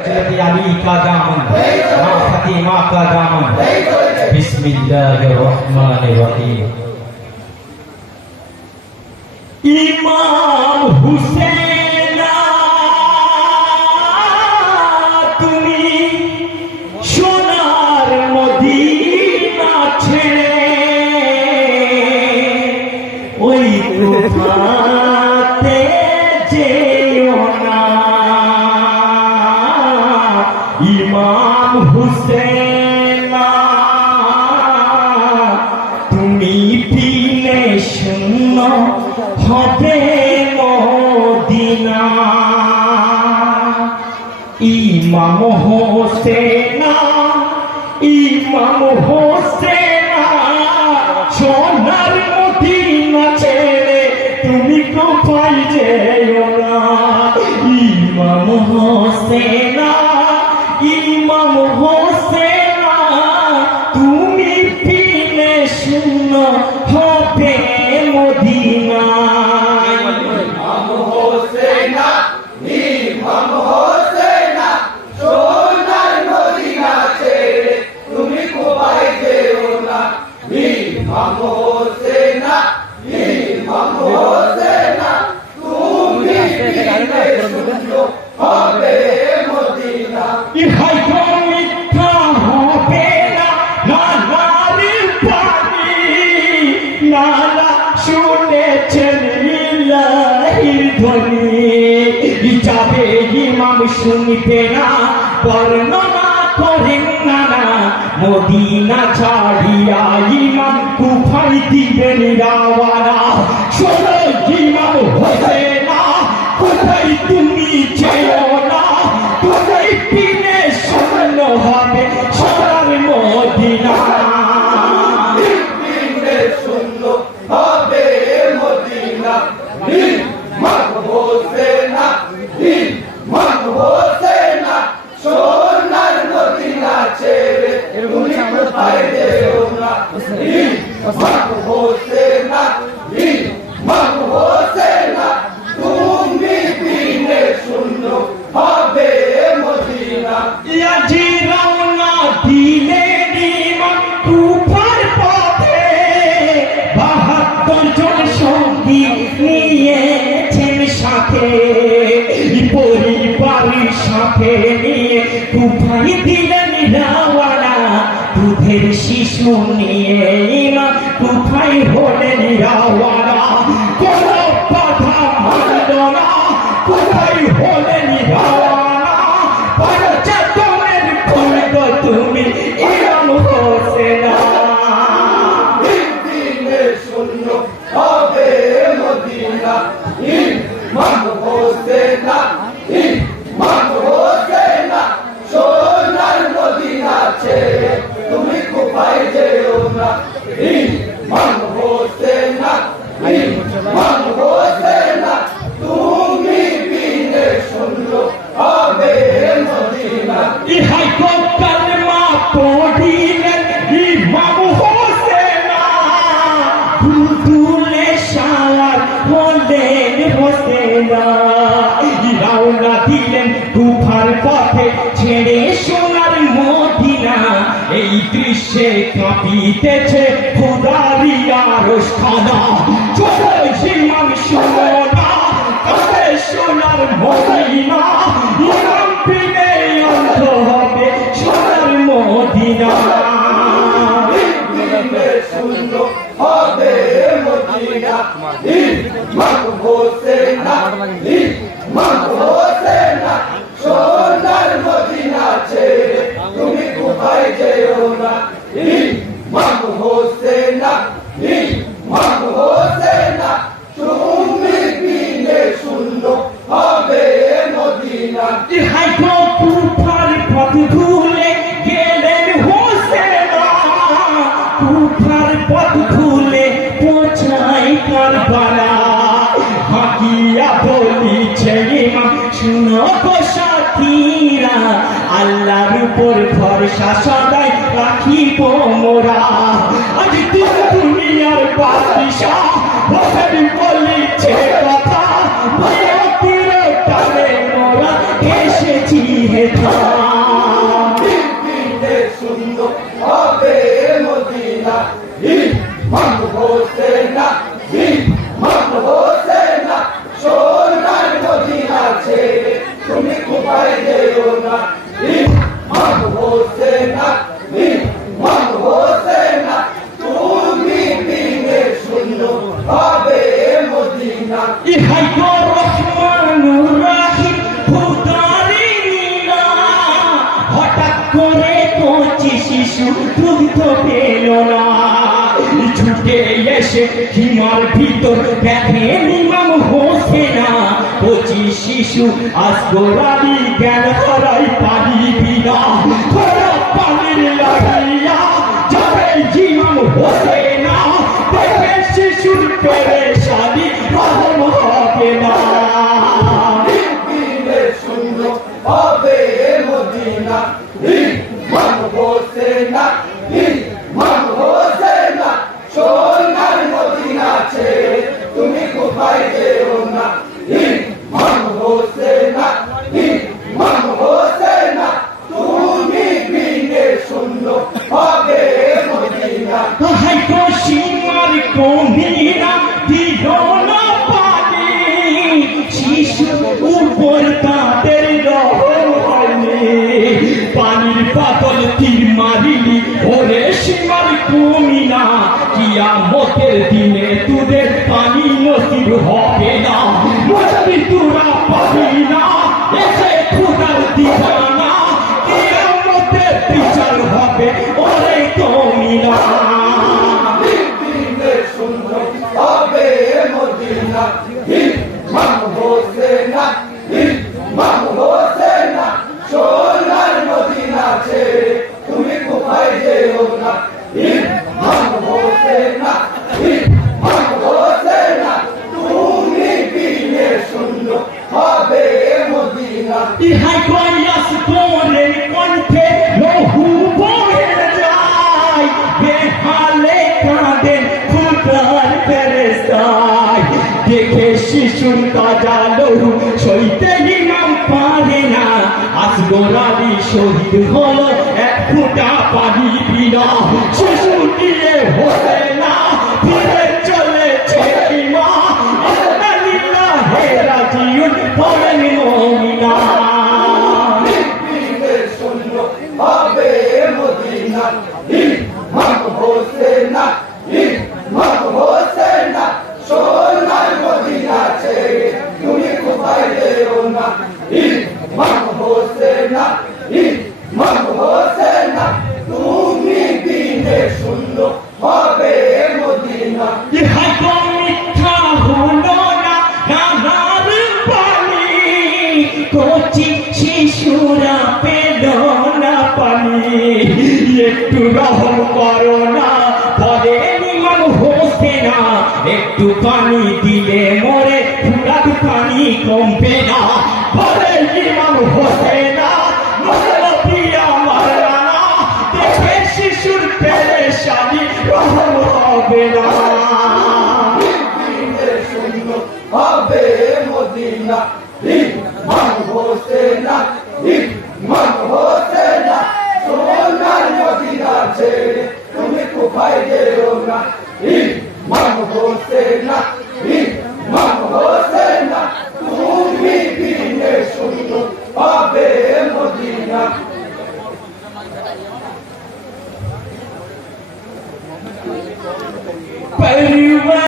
अली का दामन माँ फतिमा का दामन बिस्मिल्लाहिर्रहमानिर्रहीम। इमाम हुसैन তুমি সোনার মদিনা ছেড়ে ওই কোথাতে যেও না। ইমাম হুসেন তুমি পিলে শূন্য হবে মদিনা। ইমাম হোসেন ইমাম হোসেন সোনার মদিনা ছেড়ে তুমি কোথায় যেও না। ইমাম হোসেন ইমাম হোসেন তুমি পিলে শূন্য হবে মদিনা। ইমাম হোসেন ইমাম হোসেন সোনার মদিনা ছেড়ে তুমি কোথায় যেও না। ইমাম হোসেন ইমাম হোসেন তুমি পিলে শূন্য হবে মদিনা। ইহাই মিথ্যা হবে না নালার পানি নালা শুনেছেন ইলাহির ধ্বনি। যাবে ইমাম শুনতে না বর্ণনা করেন না মদিনা ছাড়িয়া ইমাম কুফায় দিবেন রাওয়ানা। শোনো ইমাম হোসেন কোথায় তুমি যেও না। কোথায় পিলে শূন্য হবে সোনার মদিনা। পিলে শূন্য হবে মদিনা। ইমাম হোসেন ইমাম হোসেন সোনার মদিনা ছেড়ে তুমি কোথায় যেও না। ইমাম হোসেন ইমাম হোসেন তুমি পিলে শূন্য হবে মদিনা। আজি রওনা দিলেন ইমাম কুফার পথে ৭২ জন সঙ্গী নিয়েছেন সাথে। পরিবারের সাথে নিয়ে কুফায় দিলেন রাওয়ানা। দুধের শিশু নিয়ে ইমাম কুফায় হলেন রাওয়ানা। কোন বাধা মানল না কোথায় হলেন রাওয়ানা। পঞ্চতনের ফুলগ তুমি ইমাম হোসেন। পিলে শূন্য হবে মদিনা। ইমাম হোসেন ইমাম হোসেন সোনার মদিনা ছেড়ে তুমি কোথায় যেও না। ইমাম হোসেন ইমাম হোসেন তুমি পিলে শূন্য হবে মদিনা। ইহাই কালেমা পড়িলেন ইমাম হোসেন। দুলে সালাত হলেন হোসেন। রওনা দিলেন কুফার পথে ছেড়ে সোনার মদিনা। এই দৃশ্যে কাঁপিতেছে খোদারি আরশখানা। চলো ইমাম শোনো না কাঁপে সোনার মদিনা। ইমাম পিলে অন্ধ হবে সোনার মদিনা। পিলে শূন্য হবে মদিনা। ইমাম হোসেন ইমাম হোসেন সোনার মদিনা ছেড়ে তুমি কোথায় যেও না। ইমাম হোসেন ইমাম হোসেন তুমি পিলে শূন্য হবে মদিনা। ইহাই কুফার পথ ভুলে গেলেন হোসেন। কুফার পথ ভুলে পৌঁছাই কারবালা। হাকিয়া বলিছে ইমাম শুনো গো সাথীরা। আল্লাহর উপর ভরসা সদাই রাখিব মোরা। আজ দুনিয়ার বাদশা হোসেন বলিছে কথা। টানে মোরা এসেছি হে মদিনা দিনে সুন্দর হবে মদিনা ইমাম হোসেন ইমাম হোসেন সোনার মদিনা ছেড়ে তুমি কোথায় যেও না ইমাম হোসেন ইমাম হোসেন তুমি দিনে সুন্দর হবে মদিনা ইহাই তো রহমানুর রহিম খুদারি লীলা হঠাৎ করে কচি শিশু দুগ্ধ পেল না ছুটে এসে হিমার ভিতর দেখেন ইমাম হোসেনা কচি শিশু আসগরালি জ্ঞান হারাই পানি বিনা পানির লাগিয়া যাবে ইমাম হোসেনা দেখে শিশুর পেরেশানি রহম হবে না দিনে সুন্দর হবে মদিনা ইমাম হোসেন ইমাম হোসেন সোনার মদিনা ছেড়ে তুমি কোথায় যেও না ইমাম হোসেন ইমাম হোসেন তুমি দিনে সুন্দর হবে মদিনা হাই তো সীমার কমিনা দিল না পানি শিশু উপর তাদের রহম হয়নি পানির পাতল তীর মারিলি ওরে সীমার কমিনা কিয়ামতের দিনে তোদের পানি নসিব হবে না মজাবি তোরা পাবি না এসে খোদার দিবানা কিয়ামতের বিচার হবে ওরে কমিনা দিনে সুন্দর হবে মদিনা ইমাম হোসেন ইমাম হোসেন সোনার মদিনা ছেড়ে তুমি কোথায় যেও না ইমাম হোসেন ইমাম হোসেন তুমি দিনে সুন্দর হবে মদিনা ইহাই কয়াস করে কণ্ঠে লহু বয়ে যায় বেহালে কাঁদে খুদার ফেরেশতায় দেখে শিশুর তাজা লহু সইতে ইমাম পারে না আসগরালি শহীদ হলো এক ফোঁটা পানি বিনা শিশু দিয়ে হবে না ফিরে চলেছে মা রাজিউন পড়েন মমিনা দিনে সুন্দর হবে মদিনা ইমাম হোসেন ইমাম হোসেন সোনার মদিনা ছেড়ে তুমি কোথায় যেও না ইমাম হোসেন ইমাম হোসেন তুমি দিনে সুন্দর হবে মদিনা ইহাই তো মিথ্যা হলো না নাহার পানি কচি শিশুরা পেল না পানি একটু রহম করো না পরে ইমাম হোসেনা একটু পানি দিলে মরে ফুরাত পানি কমবে না পরে ইমাম হোসেনা মরবিয়া মারানা দেখে শিশুর পেরেশানি রহম হবে না দিনে সুন্দর হবে মদিনা ইমাম হোসেন ইমাম হোসেন সোনার মদিনা ছেড়ে তুমি কোথায় যেও না ইমাম হোসেন ইমাম হোসেন তুমি দিনে সুন্দর হবে মদিনা पर